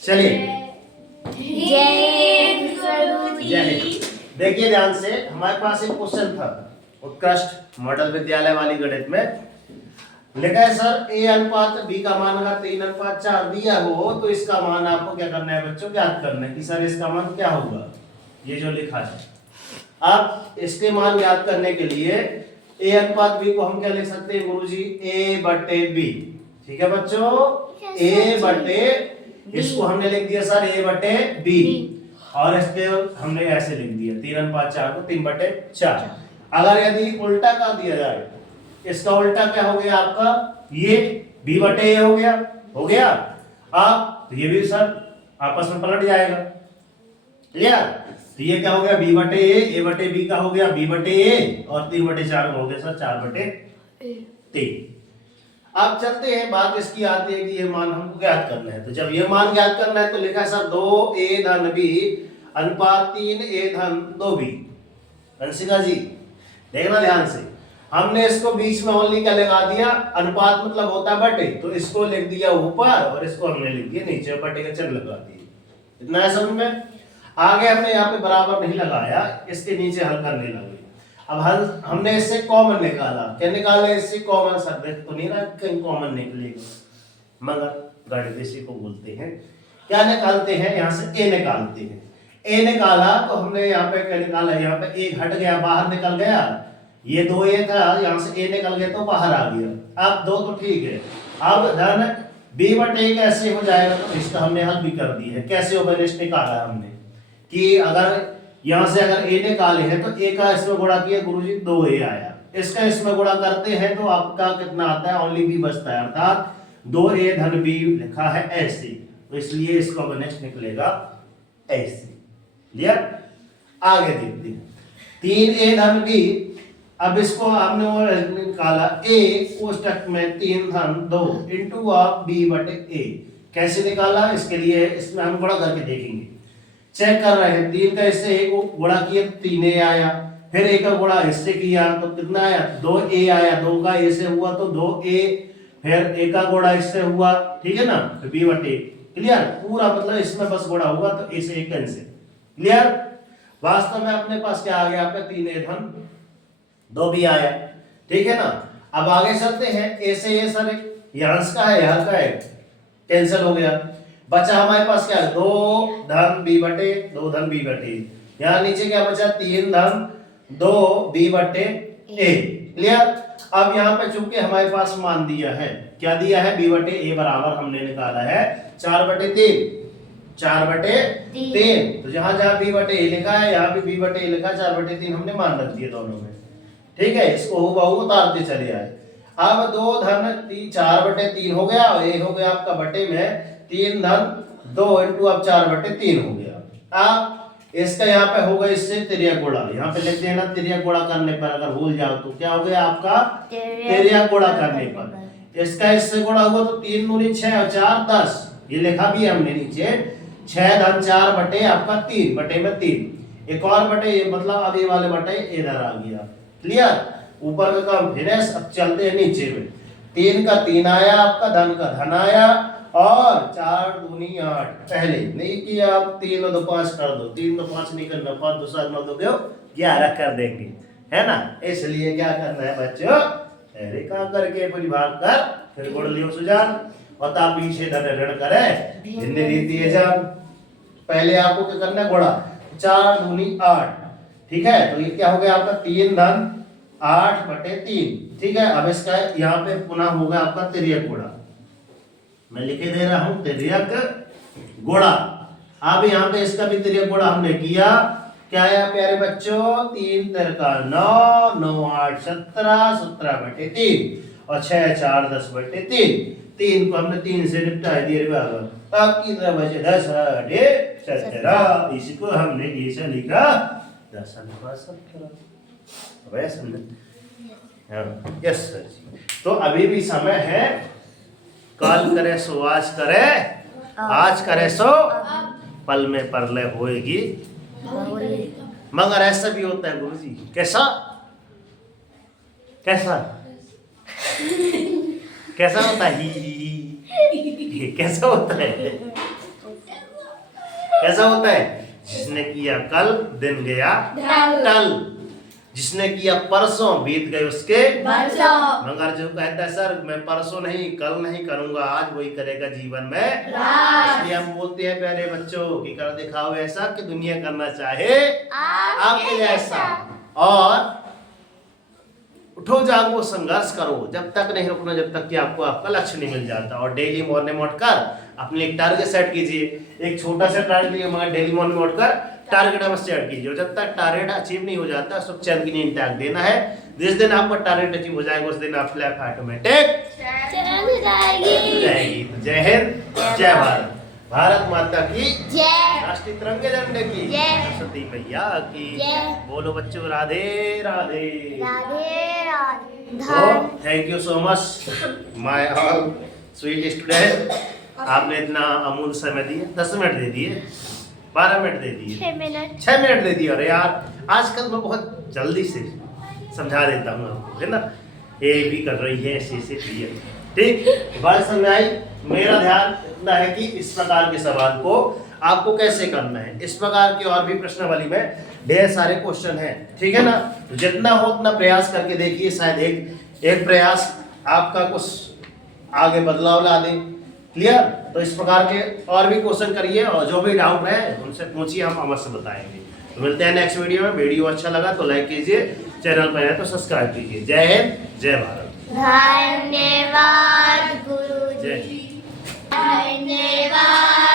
चलिए जय। देखिए ध्यान से, हमारे पास एक क्वेश्चन था उत्कृष्ट मॉडल विद्यालय वाली गणित में। लिखा है सर a अनुपात b का मान अगर 3:4 दिया हो तो इसका मान आपको क्या करना है बच्चों, ज्ञात करना है कि सर इसका मान क्या होगा। ये जो लिखा है, अब इसके मान ज्ञात करने के लिए a अनुपात b को हम क्या लिख सकते हैं गुरुजी, a/b। ठीक है बच्चों, a/, इसको हमने लिख दिया सर a/b, और इसके हमने ऐसे लिख दिया 3:4 को 3/4। अगर यदि उल्टा कर दिया जाए, इसका उल्टा क्या हो गया आपका, ये b/a हो गया। अब ये भी सर आपस में पलट जाएगा, क्लियर। तो ये क्या हो गया b/a, a/b का हो गया b/a, और 3/4 का हो गया सर 4/3। अब चलते हैं, बात इसकी आती है कि ये मान हमको ज्ञात करना है। तो जब ये मान ज्ञात करना है तो लिखा है सर 2a/b अनुपात 3a/2b। अंशिका जी देखना ध्यान से, हमने इसको बीच में ओनली क्या लगा दिया, अनुपात मतलब होता है बटे, तो इसको लिख दिया ऊपर और इसको हमने लिख दिया नीचे, बटे का चिन्ह लगा दिया। इतना है समझ में। आगे हमने यहाँ पे बराबर नहीं लगाया, इसके नीचे हल करने लगे। अब हल हमने इससे कॉमन निकाला, क्या निकाला इससे कॉमन, सर देख तो नहीं रहा कहीं कॉमन निकलेगा, मगर गणित इसी को बोलते हैं। क्या निकालते हैं, यहाँ से a निकालते हैं। a निकाला तो हमने यहाँ पे क्या निकाला, यहाँ पे a हट गया, बाहर निकल गया, ये 2a था, यहाँ से a निकल गया तो बाहर आ गया। अब 2 तो ठीक है, अब धन b/a कैसे हो जाएगा, तो इसका हमने हल भी कर दिया है। कैसे होगा निकाला है हमने कि अगर यहाँ से अगर a निकाले हैं तो a का इसमें गुणा किया गुरुजी 2a आया, इसका इसमें गुणा करते हैं तो आपका कितना आता है, ओनली b बचता है, अर्थात 2a धन b लिखा है ऐसे, तो इसलिए इसका नेक्स्ट निकलेगा ऐसे। क्लियर। आगे देखते हैं 3a धन b। अब इसको हमने निकाला a कोष्टक में 3 धन 2 इंटू ऑफ b/a। कैसे निकाला, इसके लिए इसमें हम गुणा करके देखेंगे। चेक कर रहे हैं, 3 का इससे a को गुणा किया 3a आया, फिर a का गुणा इससे किया तो कितना आया 2a आया, 2 का a से हुआ तो 2a, फिर a का गुणा इससे हुआ, ठीक है ना, तो b/a। क्लियर, पूरा मतलब इसमें बस गुणा हुआ तो a से a कैंसिल। क्लियर। वास्तव में अपने पास क्या आ गया आपका 3a धन 2b आया, ठीक है ना। अब आगे चलते हैं, a से a सर यहाँ का है, यहाँ का है, कैंसिल हो गया, बचा हमारे पास क्या 2 धन b/a। यहाँ नीचे क्या बचा 3 धन 2b/a। क्लियर। अब यहाँ पे चूंकि हमारे पास मान दिया है, क्या दिया है b/a बराबर हमने निकाला है 4/3। तो जहां जहां b/a लिखा है यहाँ भी b/a लिखा है, 4/3 हमने मान रख दिए दोनों में, ठीक है। इसको हुबहू उतारते चले आए। अब 2 धन 4/3 हो गया, और ये हो गया आपका बटे में 3 धन 2 इंटू अब 4/3 हो गया। अब इसका यहाँ पे होगा इससे तिर्यक गुणा, यहाँ पे लिख देना तिर्यक गुणा करने पर, अगर भूल जाओ तो क्या हो गया आपका तिर्यक गुणा करने पर। इसका इससे गुणा हुआ तो 3 दूनी 6 और 4 10, ये लिखा भी है हमने नीचे 6 धन 4 बटे आपका 3 बटे में 3, एक और बटे ये मतलब अब ये वाले बटे इधर आ गया। क्लियर। ऊपर का काम फिनिश। अब चलते हैं नीचे में, 3 का 3 आया आपका, धन का धन आया, और 4 दूनी 8, पहले नहीं किया आप 3 और 2 5 कर दो, 3 2 5 नहीं करना, 5 2 7 9 2 11 कर देंगे, है ना। इसलिए क्या करना है बच्चों, पहले काम करके पूरी भाग कर फिर गुण लियो सुजान, और ता पीछे धन ऋण करे भिन्न रीति है जान। पहले आपको क्या करना है गुणा, 4 दूनी 8, ठीक है। तो ये क्या हो गया आपका 3 धन 8/3, ठीक है। अब इसका यहाँ पे पुनः होगा आपका तिर्यक गुणा, मैं लिखे दे रहा हूं तिर्यक गुणा। अब यहाँ पे इसका भी तिर्यक गुणा हमने किया, क्या है प्यारे बच्चों 3 3 का 9 9 8 17 17/3, और 6 4 10/3। 3 को हमने 3 से निपटा दिए, बाकी बचे 10/17। इसको हमने ऐसे लिखा 10/17। यस सर जी। तो अभी भी समय है, काल करे सो आज करे, आज करे सो पल में परलय होएगी। मगर ऐसा भी होता है गुरुजी, कैसा कैसा कैसा होता है, कैसा होता है? कैसा होता है? जिसने किया कल दिन गया टल, जिसने किया परसों बीत गए उसके बरसों। मगर जो कहता है सर मैं परसों नहीं कल नहीं करूंगा आज वही करेगा जीवन में राज। इसलिए हम बोलते हैं प्यारे बच्चों कि कर दिखाओ ऐसा कि दुनिया करना चाहे आपके जैसा, और उठो जागो संघर्ष करो, जब तक नहीं रुकना जब तक कि आपको आपका लक्ष्य नहीं मिल जाता। और डेली मॉर्निंग में उठकर अपने एक टारगेट सेट कीजिए, एक छोटा सा टारगेट लीजिए मगर डेली मॉर्निंग में उठकर टारगेट मत सेट कीजिए। जब तक टारगेट अचीव नहीं हो जाता सब चैन की नींद त्याग देना है। जिस दिन आपका टारगेट अचीव हो जाएगा उस दिन आपकी लाइफ ऑटोमेटिक चल जाएगी। तो जय हिंद जय भारत, भारत माता की जय। राष्ट्रीय तिरंगे झंडे की जय। सरस्वती मैया की जय। बोलो बच्चों राधे राधे। राधे राधे। तो thank you so much my all sweet student, आपने इतना अमूल्य समय दिए, 10 मिनट दे दिए, 12 मिनट दे दिए, 6 मिनट दे दिए। और यार आजकल मैं बहुत जल्दी से समझा देता हूँ आपको, है ना, ए भी कर रही है ऐसे ऐसे क्लियर, ठीक बात समझ आई। मेरा ध्यान इतना है कि इस प्रकार के सवाल को आपको कैसे करना है। इस प्रकार के और भी प्रश्नावली में ढेर सारे क्वेश्चन हैं, ठीक है ना, तो जितना हो उतना प्रयास करके देखिए, शायद एक प्रयास आपका कुछ आगे बदलाव ला दे। क्लियर? तो इस प्रकार के और भी क्वेश्चन करिए और जो भी डाउट है उनसे पूछिए, हम अवश्य बताएंगे। तो मिलते हैं नेक्स्ट वीडियो में। वीडियो अच्छा लगा तो लाइक कीजिए, चैनल पर है तो सब्सक्राइब कीजिए। जय हिंद जय भारत। धन्यवाद गुरु जय जी, धन्यवाद।